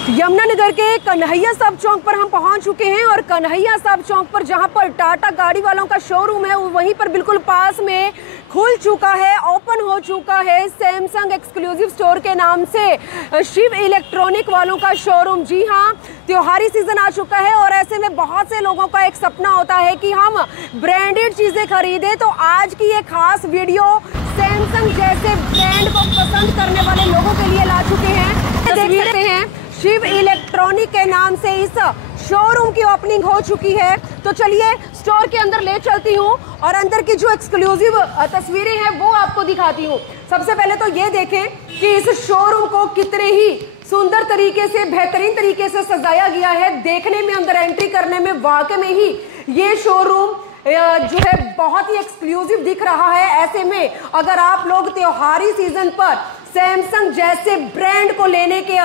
यमुनानगर के कन्हैया साहब चौक पर हम पहुंच चुके हैं और कन्हैया साहब चौक पर जहां पर टाटा गाड़ी वालों का शोरूम है वहीं पर बिल्कुल पास में खुल चुका है, ओपन हो चुका है सैमसंग एक्सक्लूसिव स्टोर के नाम से शिव इलेक्ट्रॉनिक वालों का शोरूम। जी हां, त्योहारी सीजन आ चुका है और ऐसे में बहुत से लोगों का एक सपना होता है कि हम ब्रांडेड चीजें खरीदें। तो आज की ये खास वीडियो सैमसंग जैसे ब्रांड को पसंद करने वाले लोगों के लिए ला चुके हैं। देख सकते हैं शिव इलेक्ट्रॉनिक के नाम से इस शोरूम की ओपनिंग हो चुकी है। तो चलिए स्टोर के अंदर ले चलती हूँ और अंदर की जो एक्सक्लूसिव तस्वीरें हैं वो आपको दिखाती हूँ। सबसे पहले तो ये देखें कि इस शोरूम को कितने ही सुंदर तरीके से, बेहतरीन तरीके से सजाया गया है। देखने में, अंदर एंट्री करने में वाकई में ही ये शोरूम जो है बहुत ही एक्सक्लूसिव दिख रहा है। ऐसे में अगर आप लोग त्योहारी सीजन पर सैमसंग जैसे ब्रांड को लेने के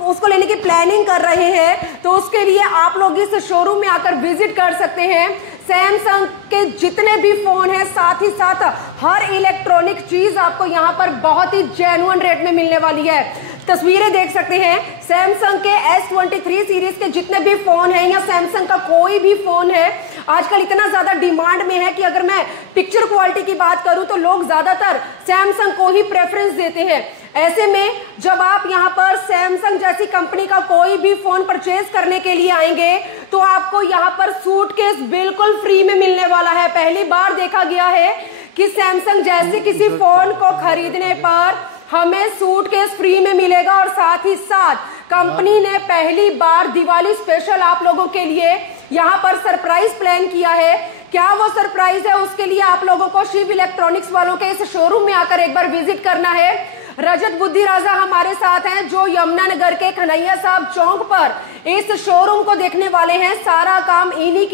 उसको लेने की प्लानिंग कर रहे हैं तो उसके लिए आप लोग इस शोरूम में आकर विजिट कर सकते हैं। सैमसंग के जितने भी फोन हैं, साथ ही साथ हर इलेक्ट्रॉनिक चीज आपको यहाँ पर बहुत ही जेन्युइन रेट में मिलने वाली है। तस्वीरें देख सकते हैं सैमसंग के S23 सीरीज के जितने भी फोन हैं या सैमसंग का कोई भी फोन है, आजकल इतना ज्यादा डिमांड में है कि अगर मैं पिक्चर क्वालिटी की बात करूं तो लोग ज्यादातर सैमसंग को ही प्रेफरेंस देते हैं। ऐसे में जब आप यहां पर सैमसंग जैसी कंपनी का कोई भी फोन परचेज करने के लिए आएंगे तो आपको यहां पर सूटकेस बिल्कुल फ्री में मिलने वाला है। पहली बार देखा गया है कि सैमसंग जैसे किसी फोन को खरीदने पर हमें सूटकेस फ्री में मिलेगा और साथ ही साथ कंपनी ने पहली बार दिवाली स्पेशल आप लोगों के लिए यहाँ पर सरप्राइज प्लान किया है। क्या वो सरप्राइज है, उसके लिए आप लोगों को शिव इलेक्ट्रॉनिक्स वालों के इस शोरूम में आकर एक बार विजिट करना है। रजत बुद्धि राजा हमारे साथ हैं जो यमुनानगर के कन्हैया साहब चौक पर इस शोरूम को देखने वाले हैं। सारा काम इन्हीं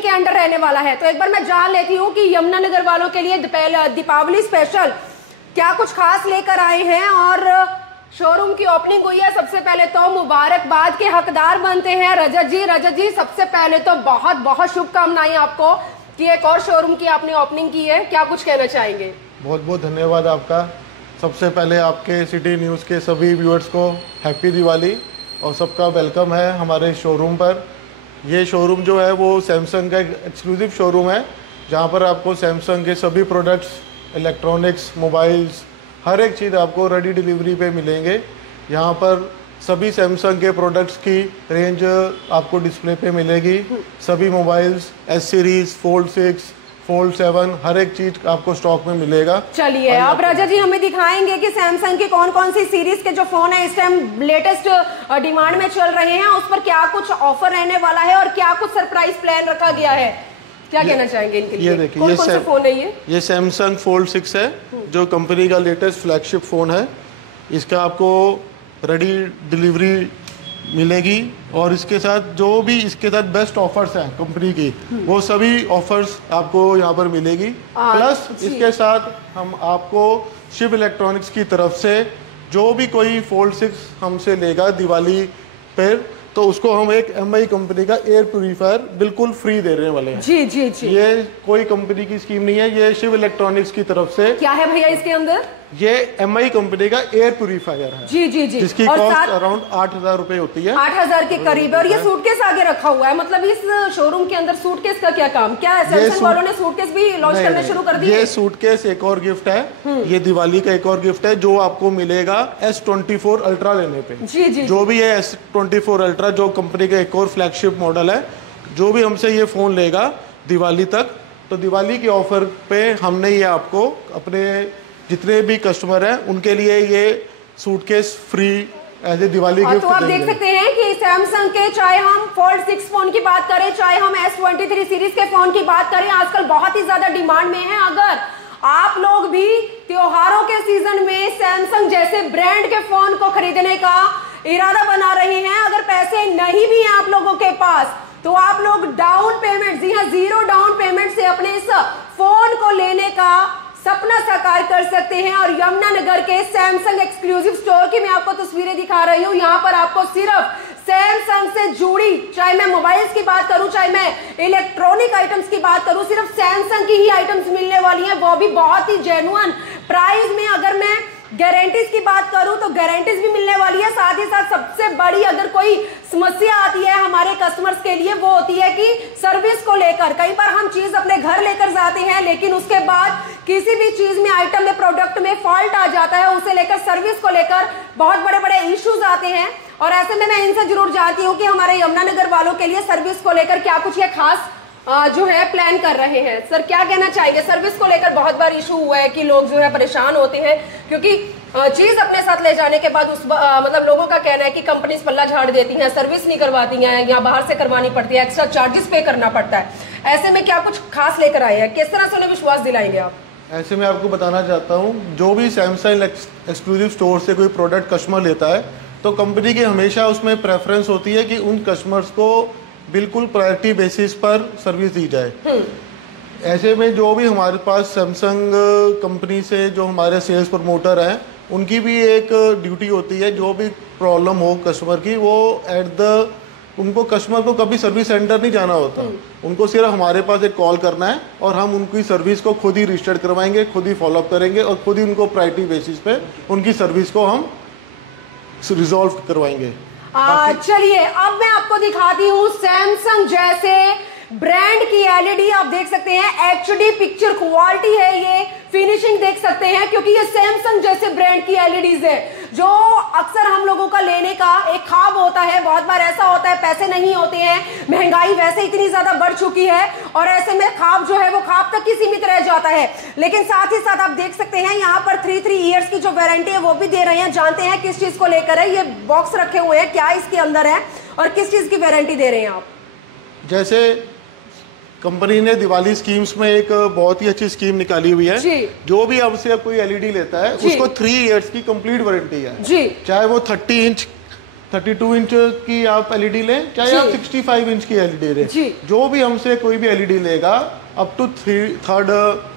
के अंडर रहने वाला है। तो एक बार मैं जान लेती हूँ कि यमुनानगर वालों के लिए दीपावली स्पेशल क्या कुछ खास लेकर आए हैं और शोरूम की ओपनिंग हुई है। सबसे पहले तो मुबारकबाद के हकदार बनते हैं रजत जी सबसे पहले तो बहुत बहुत शुभकामनाएं आपको कि एक और शोरूम की आपने ओपनिंग की है। क्या कुछ कहना चाहेंगे? बहुत बहुत धन्यवाद आपका। सबसे पहले आपके सिटी न्यूज़ के सभी व्यूअर्स को हैप्पी दिवाली और सबका वेलकम है हमारे शोरूम पर। ये शोरूम जो है वो सैमसंग का एक्सक्लूसिव शोरूम है जहाँ पर आपको सैमसंग के सभी प्रोडक्ट्स, इलेक्ट्रॉनिक्स, मोबाइल्स, हर एक चीज़ आपको रेडी डिलीवरी पे मिलेंगे। यहाँ पर सभी सैमसंग के प्रोडक्ट्स की रेंज आपको डिस्प्ले पे मिलेगी। सभी mobiles S series, fold 6, fold 7, हर एक चीज आपको स्टॉक में मिलेगा। चलिए अब राजा जी हमें दिखाएंगे कि सैमसंग की कौन कौन सी सीरीज के जो फोन है इस टाइम लेटेस्ट डिमांड में चल रहे हैं, उस पर क्या कुछ ऑफर रहने वाला है और क्या कुछ सरप्राइज प्लान रखा गया है। क्या कहना चाहेंगे इनके लिए? ये देखिए, कौन कौन से फोन है ये सैमसंग फोल्ड 6 है जो कंपनी का लेटेस्ट फ्लैगशिप फोन है। इसका आपको रेडी डिलीवरी मिलेगी और इसके साथ जो भी इसके साथ बेस्ट ऑफर्स हैं कंपनी की वो सभी ऑफर्स आपको यहाँ पर मिलेगी। प्लस इसके साथ हम आपको शिव इलेक्ट्रॉनिक्स की तरफ से जो भी कोई फोल्ड 6 हमसे लेगा दिवाली पर तो उसको हम एक MI कंपनी का एयर प्यूरीफायर बिल्कुल फ्री दे रहे वाले हैं। जी जी जी, ये कोई कंपनी की स्कीम नहीं है, ये शिव इलेक्ट्रॉनिक्स की तरफ से। क्या है भैया इसके अंदर? ये MI कंपनी का एयर प्यूरीफायर है। जी जी जी, जिसकी कॉस्ट अराउंड 8,000 रुपए होती है। 8,000 के करीब है और ये सूटकेस आगे रखा हुआ है। मतलब इस शोरूम के अंदर सूटकेस का क्या काम? क्या सैमसंग वालों ने सूटकेस भी लॉन्च करने शुरू कर दिए? ये सूटकेस एक और गिफ्ट है, ये दिवाली का एक और गिफ्ट है जो आपको मिलेगा S24 अल्ट्रा लेने पे। जी जी, जो भी है S24 अल्ट्रा जो कंपनी का एक और फ्लैगशिप मॉडल है, जो भी हमसे ये फोन लेगा दिवाली तक, तो दिवाली के ऑफर पे हमने ये आपको अपने जितने भी कस्टमर हैं उनके लिए ये suitcase free as a Diwali gift. तो आप देख सकते हैं कि सैमसंग के चाहे हम फोल्ड 6 फोन की बात करें, चाहे हम S23 सीरीज के फोन की बात करें, आजकल बहुत ही ज्यादा डिमांड में है। अगर आप लोग भी त्योहारों के सीजन में सैमसंग जैसे ब्रांड के फोन को खरीदने का इरादा बना रहे हैं, अगर पैसे नहीं भी हैं आप लोगों के पास तो आप लोग डाउन पेमेंट, जी हाँ 0 डाउन पेमेंट से अपने इस फोन को लेने का सपना साकार कर सकते हैं। और यमुनानगर के सैमसंग एक्सक्लूसिव स्टोर की मैं आपको तस्वीरें दिखा रही हूँ। यहाँ पर आपको सिर्फ सैमसंग से जुड़ी, चाहे मैं मोबाइल्स की बात करूं, चाहे मैं इलेक्ट्रॉनिक आइटम्स की बात करूं, सिर्फ सैमसंग की ही आइटम्स मिलने वाली हैं, वो भी बहुत ही जेन्युइन प्राइस में। अगर मैं गारंटीज की बात करूं तो गारंटीज भी मिलने वाली है। साथ ही साथ सबसे बड़ी अगर कोई समस्या आती है हमारे कस्टमर्स के लिए वो होती है कि सर्विस को लेकर। कई बार हम चीज अपने घर लेकर जाते हैं लेकिन उसके बाद किसी भी चीज में, आइटम में, प्रोडक्ट में फॉल्ट आ जाता है, उसे लेकर सर्विस को लेकर बहुत बड़े बड़े इश्यूज आते हैं। और ऐसे में मैं इनसे जरूर जानती हूँ कि हमारे यमुनानगर वालों के लिए सर्विस को लेकर क्या कुछ ये खास जो है प्लान कर रहे हैं। सर क्या कहना चाहेंगे? सर्विस को लेकर बहुत बार इशू हुआ है कि लोग जो है परेशान होते हैं क्योंकि चीज अपने साथ ले जाने के बाद मतलब लोगों का कहना है कि कंपनीज पल्ला झाड़ देती हैं, सर्विस नहीं करवाती हैं, या बाहर से करवानी पड़ती है, एक्स्ट्रा चार्जेस पे करना पड़ता है। ऐसे में क्या कुछ खास लेकर आए हैं? किस तरह से उन्हें विश्वास दिलाएंगे आप? ऐसे में आपको बताना चाहता हूँ, जो भी सैमसंग एक्सक्लूसिव स्टोर से कोई प्रोडक्ट कस्टमर लेता है तो कंपनी की हमेशा उसमें प्रेफरेंस होती है कि उन कस्टमर्स को बिल्कुल प्रायोरिटी बेसिस पर सर्विस दी जाए। ऐसे में जो भी हमारे पास सैमसंग कंपनी से जो हमारे सेल्स प्रमोटर हैं उनकी भी एक ड्यूटी होती है, जो भी प्रॉब्लम हो कस्टमर की वो उनको कस्टमर को कभी सर्विस सेंटर नहीं जाना होता, उनको सिर्फ हमारे पास एक कॉल करना है और हम उनकी सर्विस को खुद ही रिस्टार्ट करवाएंगे, खुद ही फॉलोअप करेंगे और खुद ही उनको प्रायोरिटी बेसिस पे उनकी सर्विस को हम रिजॉल्व करवाएंगे। चलिए अब मैं आपको दिखाती हूँ सैमसंग जैसे ब्रांड की एलईडी। आप देख सकते हैं एचडी पिक्चर क्वालिटी है, ये फिनिशिंग देख सकते हैं क्योंकि ये सैमसंग जैसे ब्रांड की एलईडीज है जो अक्सर हम लोगों का लेने का एक ख्वाब होता है। बहुत बार ऐसा होता है पैसे नहीं होते हैं, महंगाई वैसे इतनी ज्यादा बढ़ चुकी है और ऐसे में ख्वाब जो है वो ख्वाब तक ही सीमित रह जाता है। लेकिन साथ ही साथ आप देख सकते हैं यहाँ पर 3 ईयर्स की जो वारंटी है वो भी दे रहे हैं। जानते हैं किस चीज को लेकर है, ये बॉक्स रखे हुए हैं, क्या इसके अंदर है और किस चीज की वारंटी दे रहे हैं आप? जैसे कंपनी ने दिवाली स्कीम्स में एक बहुत ही अच्छी स्कीम निकाली हुई है, जो भी हमसे कोई एलईडी लेता है उसको 3 इयर्स की कंप्लीट वारंटी है जी। चाहे वो 30 इंच 32 इंच की आप एलईडी लें, चाहे आप 65 इंच की एलईडी लें, जो भी हमसे कोई भी एलईडी लेगा अप टू 3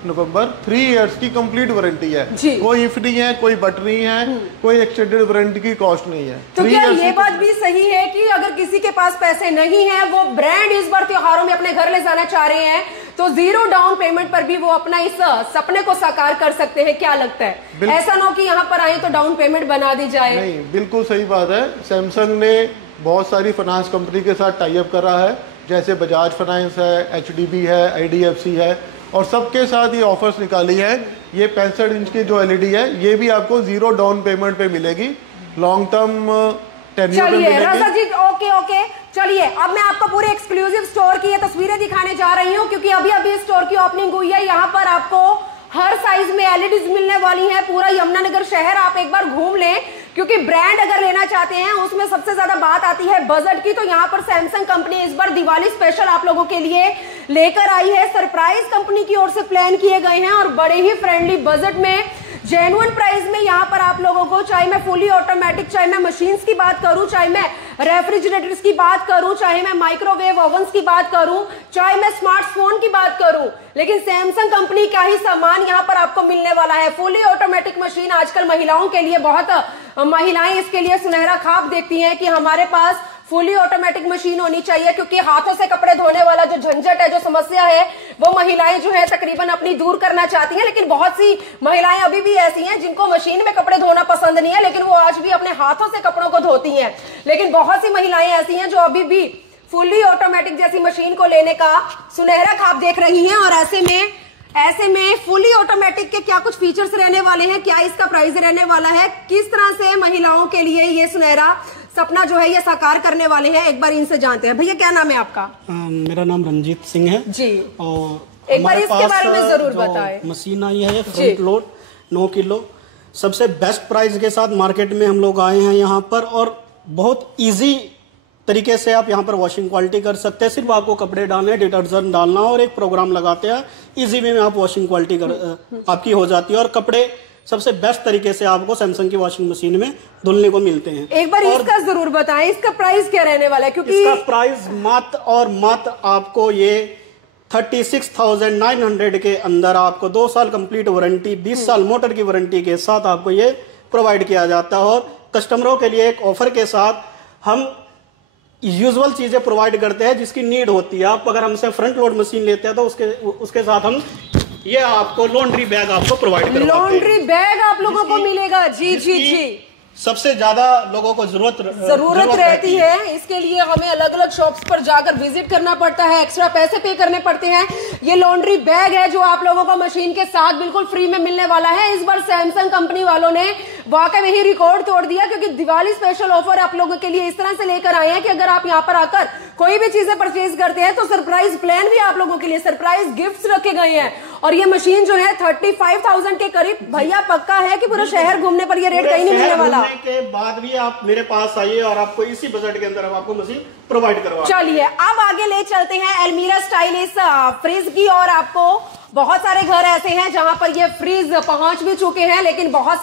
नवंबर 3 इयर्स की कंप्लीट वारंटी है। कोई इफ नहीं है, कोई बट नहीं है, कोई एक्सटेंडेड वारंटी की कॉस्ट नहीं है। तो क्या ये बात भी सही है कि अगर किसी के पास पैसे नहीं है, वो ब्रांड इस बार त्योहारों में अपने घर ले जाना चाह रहे हैं तो 0 डाउन पेमेंट पर भी वो अपना इस सपने को साकार कर सकते हैं? क्या लगता है, ऐसा ना हो कि यहाँ पर आए तो डाउन पेमेंट बना दी जाए? नहीं, बिल्कुल सही बात है। सैमसंग ने बहुत सारी फाइनेंस कंपनी के साथ टाई अप करा है, जैसे बजाज फाइनेंस है, एचडीबी है, आईडीएफसी है और सबके साथ ये ऑफर्स निकाली है। ये 65 इंच की जो एलईडी है ये भी आपको 0 डाउन पेमेंट पे मिलेगी, लॉन्ग टर्म टेन्योर पे मिलेगी। रजा जी ओके चलिए अब मैं आपको पूरे एक्सक्लूसिव स्टोर की ये तस्वीरें दिखाने जा रही हूँ क्योंकि अभी अभी स्टोर की ओपनिंग हुई है। यहाँ पर आपको हर साइज में एलईडीज मिलने वाली है। पूरा यमुनानगर शहर आप एक बार घूम लें क्योंकि ब्रांड अगर लेना चाहते हैं उसमें सबसे ज्यादा बात आती है बजट की। तो यहाँ पर सैमसंग कंपनी इस बार दिवाली स्पेशल आप लोगों के लिए लेकर आई है। सरप्राइज कंपनी की ओर से प्लान किए गए हैं और बड़े ही फ्रेंडली बजट में जेन्युइन प्राइस में यहाँ पर आप लोगों को, चाहे मैं फुली ऑटोमेटिक, चाहे मैं मशीन्स की बात करूं, चाहे मैं रेफ्रिजरेटर्स की बात करूं, चाहे मैं माइक्रोवेव ओवंस की बात करूं, चाहे मैं स्मार्टफोन की बात करूं, लेकिन सैमसंग कंपनी का ही सामान यहाँ पर आपको मिलने वाला है। फुली ऑटोमेटिक मशीन आजकल महिलाओं के लिए बहुत महिलाएं इसके लिए सुनहरा ख्वाब देखती हैं कि हमारे पास फुली ऑटोमेटिक मशीन होनी चाहिए क्योंकि हाथों से कपड़े धोने वाला जो झंझट है, जो समस्या है, वो महिलाएं जो है तकरीबन अपनी दूर करना चाहती हैं। लेकिन बहुत सी महिलाएं अभी भी ऐसी हैं जिनको मशीन में कपड़े धोना पसंद नहीं है, लेकिन वो आज भी अपने हाथों से कपड़ों को धोती हैं। लेकिन बहुत सी महिलाएं ऐसी हैं जो अभी भी फुली ऑटोमेटिक जैसी मशीन को लेने का सुनहरा ख्वाब देख रही हैं। और ऐसे में फुली ऑटोमेटिक के क्या कुछ फीचर्स रहने वाले हैं, क्या इसका प्राइस रहने वाला है, किस तरह से महिलाओं के लिए ये सुनहरा सपना जो है ये साकार करने वाले हैं, एक बार इनसे जानते हैं। भैया क्या नाम है आपका? मेरा नाम रंजीत सिंह है जी। और एक बार इसके बारे में जरूर बताएं। मशीन आई है फ्रंट लोड 9 किलो, सबसे बेस्ट प्राइस के साथ मार्केट में हम लोग आए हैं यहाँ पर और बहुत इजी तरीके से आप यहाँ पर वॉशिंग क्वालिटी कर सकते हैं। सिर्फ आपको कपड़े डालने, डिटर्जेंट डालना और एक प्रोग्राम लगाते हैं, इजी वे में आप वॉशिंग क्वालिटी आपकी हो जाती है और कपड़े सबसे बेस्ट तरीके से आपको सैमसंग की वॉशिंग मशीन में धुलने को मिलते हैं। एक बार इसका जरूर बताएं, इसका प्राइस क्या रहने वाला है? क्योंकि इसका प्राइस मात्र आपको ये 36,900 के अंदर आपको 2 साल कंप्लीट वारंटी, 20 साल मोटर की वारंटी के साथ आपको ये प्रोवाइड किया जाता है। और कस्टमरों के लिए एक ऑफर के साथ हम यूजुअल चीजें प्रोवाइड करते हैं जिसकी नीड होती है। आप अगर हमसे फ्रंट लोड मशीन लेते हैं तो उसके साथ हम ये आपको लॉन्ड्री बैग आपको प्रोवाइड करवाते हैं। लॉन्ड्री बैग आप लोगों को मिलेगा? जी जी जी। सबसे ज्यादा लोगों को जरूरत रहती है। इसके लिए हमें अलग अलग शॉप्स पर जाकर विजिट करना पड़ता है, एक्स्ट्रा पैसे पे करने पड़ते हैं। ये लॉन्ड्री बैग है जो आप लोगों को मशीन के साथ बिल्कुल फ्री में मिलने वाला है। इस बार सैमसंग कंपनी वालों ने वाकई में ही रिकॉर्ड तोड़ दिया, क्योंकि दिवाली स्पेशल ऑफर आप लोगों के लिए इस तरह से लेकर आए हैं कि अगर आप यहाँ पर आकर कोई भी चीजें परचेज करते हैं तो सरप्राइज प्लान भी आप लोगों के लिए, सरप्राइज गिफ्ट्स रखे गए हैं। और ये मशीन जो है 35,000 के करीब, भैया पक्का है कि पूरा शहर घूमने पर ये रेट कहीं नहीं मिलने वाला। के बाद भी आप मेरे पास आइए और आपको इसी बजट के अंदर हम आपको मशीन प्रोवाइड करवा। चलिए अब आगे ले चलते हैं अलमीरा स्टाइलिश फ्रिज की। और आपको बहुत सारे घर ऐसे हैं जहां पर ये फ्रिज पहुंच भी चुके हैं, लेकिन बहुत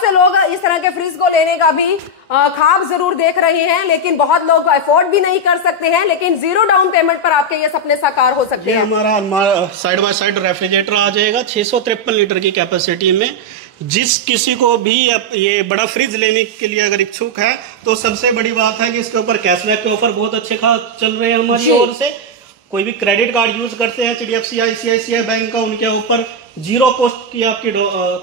से लोग इस तरह के फ्रिज को लेने का भी ख्वाब जरूर देख रहे हैं, लेकिन बहुत लोग अफोर्ड भी नहीं कर सकते हैं। लेकिन 0 डाउन पेमेंट पर आपके ये सपने साकार हो सकते हैं। हमारा साइड बाय साइड रेफ्रिजरेटर आ जाएगा 653 लीटर की कैपेसिटी में। जिस किसी को भी ये बड़ा फ्रिज लेने के लिए अगर इच्छुक है तो सबसे बड़ी बात है कि इसके ऊपर कैशबैक के ऑफर बहुत अच्छे चल रहे हैं हमारी ओर से। कोई भी क्रेडिट कार्ड यूज करते हैं HDFC ICICI बैंक का, उनके ऊपर 0 कॉस्ट की आपकी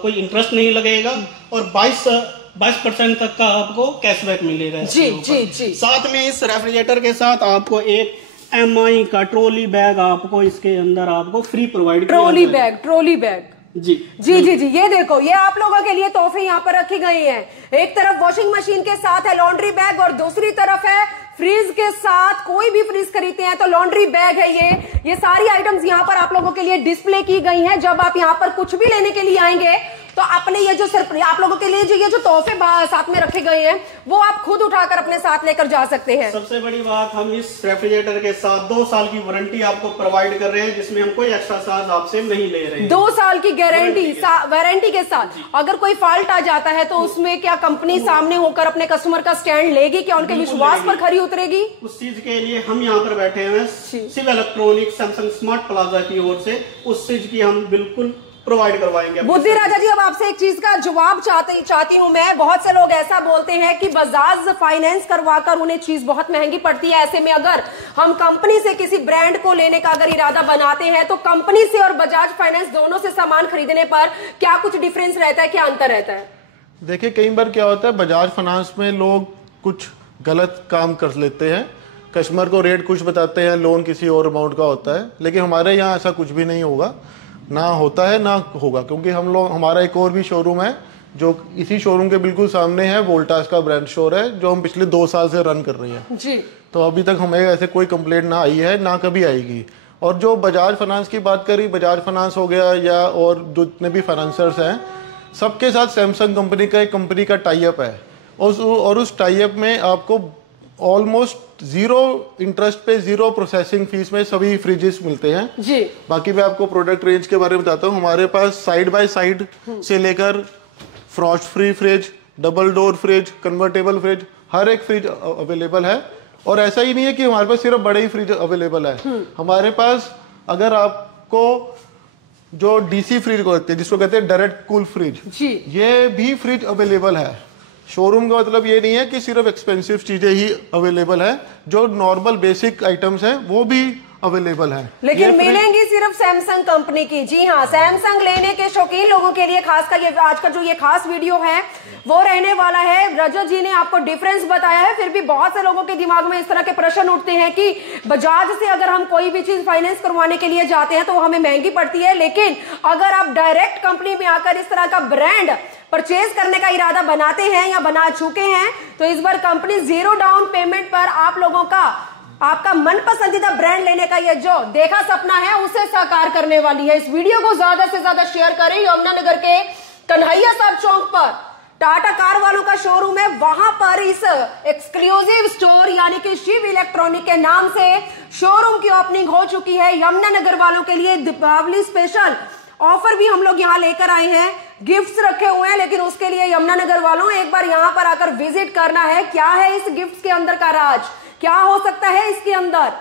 कोई इंटरेस्ट नहीं लगेगा और 22% तक का आपको कैशबैक मिलेगा। जी। साथ में इस रेफ्रिजरेटर के साथ आपको एक MI का ट्रॉली बैग आपको इसके अंदर आपको फ्री प्रोवाइड, ट्रॉली बैग जी। ये देखो, ये आप लोगों के लिए तोहफे यहाँ पर रखी गई हैं। एक तरफ वॉशिंग मशीन के साथ है लॉन्ड्री बैग और दूसरी तरफ है फ्रीज के साथ। कोई भी फ्रीज खरीदते हैं तो लॉन्ड्री बैग है ये सारी आइटम्स यहाँ पर आप लोगों के लिए डिस्प्ले की गई हैं। जब आप यहाँ पर कुछ भी लेने के लिए आएंगे तो अपने ये जो आप लोगों के लिए ये जो तोहफे साथ में रखे गए हैं वो आप खुद उठाकर अपने साथ लेकर जा सकते हैं। सबसे बड़ी बात, हम इस रेफ्रिजरेटर के साथ 2 साल की वारंटी आपको प्रोवाइड कर रहे हैं, जिसमें हम कोई एक्स्ट्रा चार्ज आपसे नहीं ले रहे हैं। 2 साल की वारंटी के साथ अगर कोई फॉल्ट आ जाता है तो उसमें क्या कंपनी सामने होकर अपने कस्टमर का स्टैंड लेगी? क्या उनके विश्वास पर खरी उतरेगी? उस चीज के लिए हम यहाँ पर बैठे हैं Shiv electronic Samsung smart plaza की ओर से, उस चीज की हम बिल्कुल प्रोवाइड करवाएंगे। बुद्धि राजा जी, अब आपसे एक चीज का जवाब चाहती हूँ मैं। बहुत से लोग ऐसा बोलते हैं कि बजाज फाइनेंस करवाकर उन्हें चीज बहुत महंगी पड़ती है। ऐसे में अगर हम कंपनी से किसी ब्रांड को लेने का अगर इरादा बनाते हैं तो कंपनी से और बजाज फाइनेंस दोनों से सामान खरीदने पर क्या कुछ डिफरेंस रहता है, क्या अंतर रहता है? देखिए, कई बार क्या होता है, बजाज फाइनेंस में लोग कुछ गलत काम कर लेते हैं। कस्टमर को रेट कुछ बताते हैं, लोन किसी और अमाउंट का होता है। लेकिन हमारे यहाँ ऐसा कुछ भी नहीं होगा, ना होता है ना होगा, क्योंकि हमारा एक और भी शोरूम है जो इसी शोरूम के बिल्कुल सामने है। वोल्टास का ब्रांड स्टोर है जो हम पिछले 2 साल से रन कर रहे हैं जी। तो अभी तक हमें ऐसे कोई कंप्लेंट ना आई है, ना कभी आएगी। और जो बजाज फाइनेंस की बात करी, बजाज फाइनेंस हो गया या और जितने भी फाइनेंसर्स हैं, सबके साथ सैमसंग कंपनी का एक कंपनी का टाई अप है। और उस टाई अप में आपको ऑलमोस्ट 0 इंटरेस्ट पे 0 प्रोसेसिंग फीस में सभी फ्रिजेस मिलते हैं जी। बाकी मैं आपको प्रोडक्ट रेंज के बारे में बताता हूँ। हमारे पास साइड बाय साइड से लेकर frost free fridge, double door fridge, convertible fridge, हर एक फ्रिज अवेलेबल है। और ऐसा ही नहीं है कि हमारे पास सिर्फ बड़े ही फ्रिज अवेलेबल है। हमारे पास अगर आपको जो DC फ्रिज को कहते हैं, जिसको कहते हैं डायरेक्ट कूल फ्रिज जी, ये भी फ्रिज अवेलेबल है। शोरूम का मतलब ये नहीं है कि सिर्फ एक्सपेंसिव चीजें ही अवेलेबल है, जो नॉर्मल बेसिक आइटम्स हैं वो भी अवेलेबल है, लेकिन मिलेंगी सिर्फ सैमसंग कंपनी की। जी हाँ, सैमसंग लेने के शौकीन लोगों के लिए खासकर ये आज का जो ये खास वीडियो है वो रहने वाला है। रजत जी ने आपको डिफरेंस बताया है, फिर भी बहुत से लोगों के दिमाग में इस तरह के प्रश्न उठते हैं कि बजाज से अगर हम कोई भी चीज फाइनेंस करवाने के लिए जाते हैं तो हमें महंगी पड़ती है, लेकिन अगर आप डायरेक्ट कंपनी में आकर इस तरह का ब्रांड परचेज करने का इरादा बनाते हैं या बना चुके हैं तो इस बार कंपनी 0 डाउन पेमेंट पर आप लोगों का आपका मनपसंदीदा ब्रांड लेने का ये जो देखा सपना है उसे साकार करने वाली है। इस वीडियो को ज्यादा से ज्यादा शेयर करें। यमुनानगर के कन्हैया साहब चौक पर टाटा कार वालों का शोरूम है, वहां पर इस एक्सक्लूसिव स्टोर यानी कि शिव इलेक्ट्रॉनिक के नाम से शोरूम की ओपनिंग हो चुकी है। यमुनानगर वालों के लिए दीपावली स्पेशल ऑफर भी हम लोग यहाँ लेकर आए हैं, गिफ्ट्स रखे हुए हैं, लेकिन उसके लिए यमुनानगर वालों एक बार यहाँ पर आकर विजिट करना है। क्या है इस गिफ्ट्स के अंदर का राज, क्या हो सकता है इसके अंदर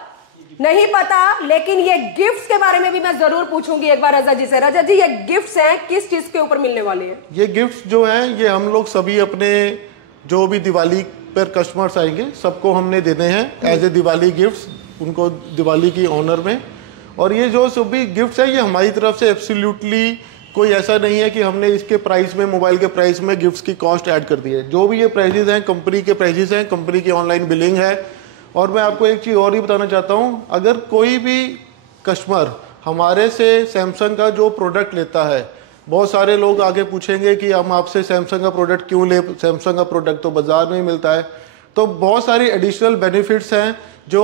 नहीं पता, लेकिन ये गिफ्ट्स के बारे में भी मैं जरूर पूछूंगी एक बार रजत जी से। रजत जी, ये गिफ्ट्स हैं किस चीज के ऊपर मिलने वाले हैं? ये गिफ्ट्स जो हैं ये हम लोग सभी अपने जो भी दिवाली पर कस्टमर्स आएंगे सबको हमने देने हैं एज ए दिवाली गिफ्ट्स, उनको दिवाली की ऑनर में। और ये जो सभी गिफ्ट्स हैं ये हमारी तरफ से एब्सोल्युटली कोई ऐसा नहीं है कि हमने इसके प्राइस में, मोबाइल के प्राइस में गिफ्ट्स की कॉस्ट ऐड कर दी है। जो भी ये प्राइजेज हैं कंपनी के प्राइजेज हैं, कंपनी की ऑनलाइन बिलिंग है। और मैं आपको एक चीज़ और ही बताना चाहता हूँ, अगर कोई भी कस्टमर हमारे से सैमसंग का जो प्रोडक्ट लेता है, बहुत सारे लोग आगे पूछेंगे कि हम आपसे सैमसंग का प्रोडक्ट क्यों ले, सैमसंग का प्रोडक्ट तो बाज़ार में ही मिलता है। तो बहुत सारी एडिशनल बेनिफिट्स हैं जो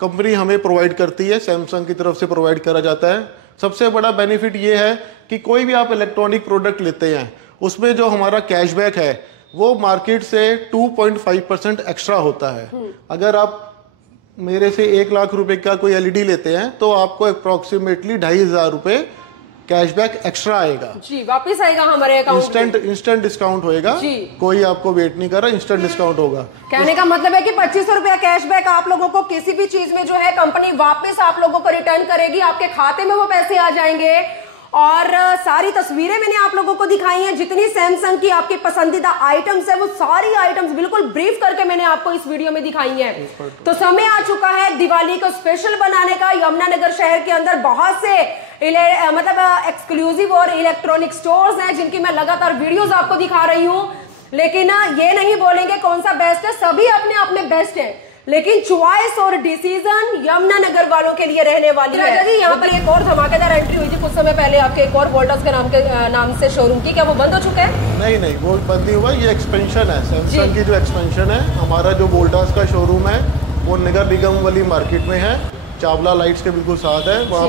कंपनी हमें प्रोवाइड करती है, सैमसंग की तरफ से प्रोवाइड करा जाता है। सबसे बड़ा बेनिफिट ये है कि कोई भी आप इलेक्ट्रॉनिक प्रोडक्ट लेते हैं, उसमें जो हमारा कैशबैक है वो मार्केट से 2.5% एक्स्ट्रा होता है। अगर आप मेरे से 1 लाख रुपए का कोई एलईडी लेते हैं तो आपको अप्रोक्सीमेटली 2,500 रुपए कैशबैक एक्स्ट्रा आएगा जी, वापस आएगा हमारे अकाउंट में। इंस्टेंट डिस्काउंट होएगा जी। कोई आपको वेट नहीं कर रहा, इंस्टेंट डिस्काउंट होगा। कहने का मतलब है कि 2500 रुपया कैशबैक आप लोगों को किसी भी चीज में जो है कंपनी वापस आप लोगों को रिटर्न करेगी, आपके खाते में वो पैसे आ जाएंगे। और सारी तस्वीरें मैंने आप लोगों को दिखाई हैं, जितनी सैमसंग की आपकी पसंदीदा आइटम्स है वो सारी आइटम्स बिल्कुल ब्रीफ करके मैंने आपको इस वीडियो में दिखाई हैं। तो समय आ चुका है दिवाली को स्पेशल बनाने का। यमुनानगर शहर के अंदर बहुत से मतलब एक्सक्लूसिव और इलेक्ट्रॉनिक स्टोर्स हैं जिनकी मैं लगातार वीडियोस आपको दिखा रही हूं, लेकिन ये नहीं बोलेंगे कौन सा बेस्ट है, सभी अपने आप में बेस्ट है, लेकिन चॉइस और डिसीजन यमुनानगर वालों के लिए रहने वाली है। राजा जी, यहाँ पर एक और धमाकेदार एंट्री हुई थी कुछ समय पहले आपके एक और वोल्टास के नाम से शोरूम की, क्या वो बंद हो चुका है? नहीं, वो बंद नहीं हुआ, ये एक्सपेंशन है सैमसंग की। जो एक्सपेंशन है, हमारा जो वोल्टास का शोरूम है वो नगर निगम वाली मार्केट में है, चावला लाइट्स के बिल्कुल साथ है। वहाँ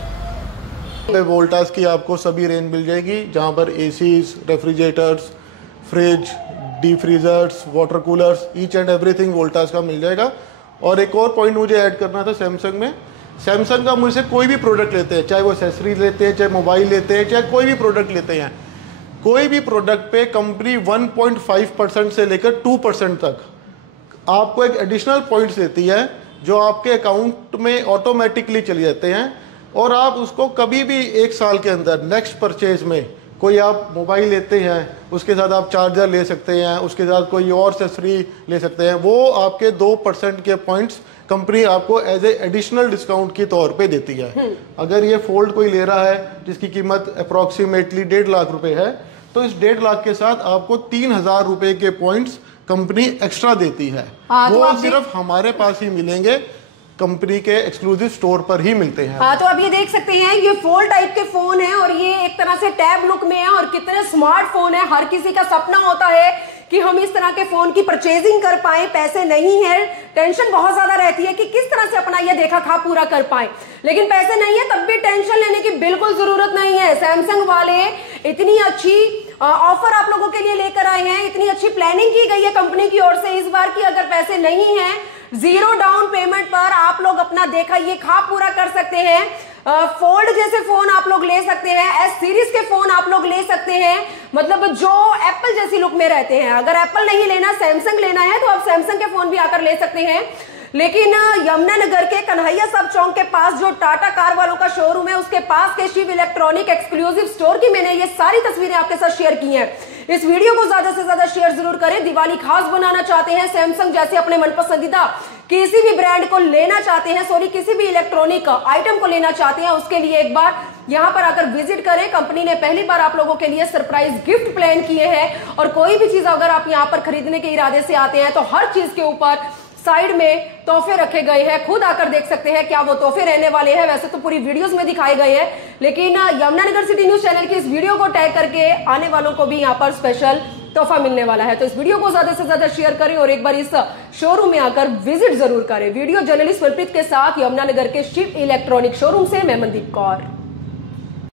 पे वोल्टास की आपको सभी रेंज मिल जाएगी, जहाँ पर ACs, refrigerators, fridge, deep freezers, water coolers, each and everything Voltas का मिल जाएगा। और एक और पॉइंट मुझे ऐड करना था सैमसंग में, सैमसंग का मुझसे कोई भी प्रोडक्ट लेते हैं, चाहे वो एक्सेसरीज लेते हैं, चाहे मोबाइल लेते हैं, चाहे कोई भी प्रोडक्ट लेते हैं, कोई भी प्रोडक्ट पे कंपनी 1.5% से लेकर 2% तक आपको एक एडिशनल पॉइंट्स देती है जो आपके अकाउंट में ऑटोमेटिकली चले जाते हैं। और आप उसको कभी भी 1 साल के अंदर नेक्स्ट परचेज में, कोई आप मोबाइल लेते हैं उसके साथ आप चार्जर ले सकते हैं, उसके साथ कोई और एक्सेसरी ले सकते हैं, वो आपके 2% के पॉइंट्स कंपनी आपको एज ए एडिशनल डिस्काउंट के तौर पे देती है। अगर ये फोल्ड कोई ले रहा है जिसकी कीमत अप्रॉक्सीमेटली 1.5 लाख रुपए है, तो इस 1.5 लाख के साथ आपको 3,000 रुपए के पॉइंट्स कंपनी एक्स्ट्रा देती है। वो सिर्फ हमारे पास ही मिलेंगे, कंपनी के एक्सक्लूसिव स्टोर पर ही मिलते हैं। हाँ, तो आप ये देख सकते हैं, ये फोल्ड टाइप के फोन है और ये एक तरह से टैब लुक में है और कितने स्मार्ट फोन है। हर किसी का सपना होता है कि हम इस तरह के फोन की परचेजिंग कर पाए, पैसे नहीं है, टेंशन बहुत ज्यादा रहती है कि किस तरह से अपना ये देखा खा पूरा कर पाए, लेकिन पैसे नहीं है तब भी टेंशन लेने की बिल्कुल जरूरत नहीं है। सैमसंग वाले इतनी अच्छी ऑफर आप लोगों के लिए लेकर आए हैं, इतनी अच्छी प्लानिंग की गई है कंपनी की ओर से इस बार की, अगर पैसे नहीं है 0 डाउन पेमेंट पर आप लोग अपना देखा ये खा पूरा कर सकते हैं। फोल्ड जैसे फोन आप लोग ले सकते हैं, एस सीरीज के फोन आप लोग ले सकते हैं, मतलब जो एप्पल जैसी लुक में रहते हैं। अगर एप्पल नहीं लेना, सैमसंग लेना है तो आप सैमसंग के फोन भी आकर ले सकते हैं। लेकिन यमुनानगर के कन्हैया सब चौक के पास जो टाटा कार वालों का शोरूम है, उसके पास के शिव इलेक्ट्रॉनिक एक्सक्लूसिव स्टोर की मैंने ये सारी तस्वीरें आपके साथ शेयर की हैं। इस वीडियो को ज्यादा से ज्यादा शेयर जरूर करें। दिवाली खास बनाना चाहते हैं, सैमसंग जैसे अपने मनपसंदीदा किसी भी ब्रांड को लेना चाहते हैं, सॉरी किसी भी इलेक्ट्रॉनिक आइटम को लेना चाहते हैं, उसके लिए एक बार यहां पर आकर विजिट करें। कंपनी ने पहली बार आप लोगों के लिए सरप्राइज गिफ्ट प्लान किए हैं और कोई भी चीज अगर आप यहां पर खरीदने के इरादे से आते हैं तो हर चीज के ऊपर साइड में तोहफे रखे गए हैं। खुद आकर देख सकते हैं क्या वो तोहफे रहने वाले हैं। वैसे तो पूरी वीडियोस में दिखाए गए हैं, लेकिन यमुनानगर सिटी न्यूज चैनल की इस वीडियो को टैग करके आने वालों को भी यहाँ पर स्पेशल तोहफा मिलने वाला है। तो इस वीडियो को ज्यादा से ज्यादा शेयर करें और एक बार इस शोरूम में आकर विजिट जरूर करें। वीडियो जर्नलिस्ट मनप्रीत के साथ यमुनानगर के शिव इलेक्ट्रॉनिक शोरूम से मैं मनदीप कौर।